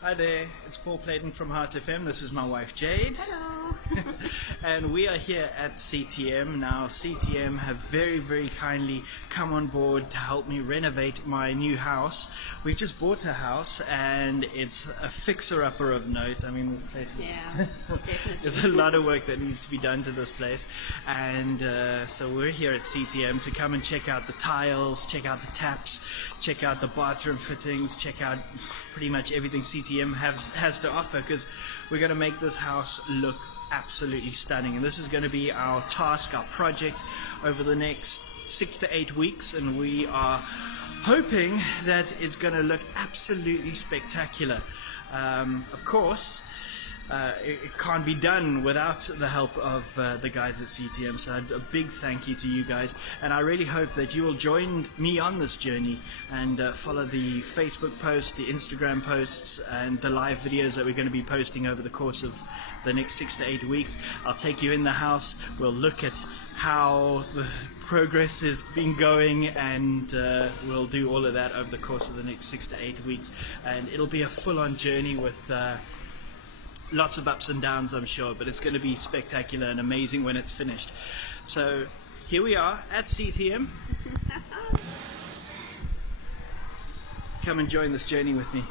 Hi there, it's Paul Playdon from Heart FM. This is my wife Jade. Hello. And we are here at CTM. Now CTM have very kindly come on board to help me renovate my new house. We've just bought a house and it's a fixer-upper of note. I mean, this place is Definitely. there's a lot of work that needs to be done to this place, and so we're here at CTM to come and check out the tiles, check out the taps, check out the bathroom fittings, check out pretty much everything CTM has to offer, because we're going to make this house look absolutely stunning. And this is going to be our task, our project over the next 6 to 8 weeks, and we are hoping that it's going to look absolutely spectacular. Of course, it can't be done without the help of the guys at CTM, so a big thank you to you guys, and I really hope that you will join me on this journey and follow the Facebook posts, the Instagram posts, and the live videos that we're going to be posting over the course of the next 6 to 8 weeks. I'll take you in the house, we'll look at how the progress has been going, and we'll do all of that over the course of the next 6 to 8 weeks, and it'll be a full-on journey with lots of ups and downs, I'm sure, but it's going to be spectacular and amazing when it's finished. So here we are at CTM. Come and join this journey with me.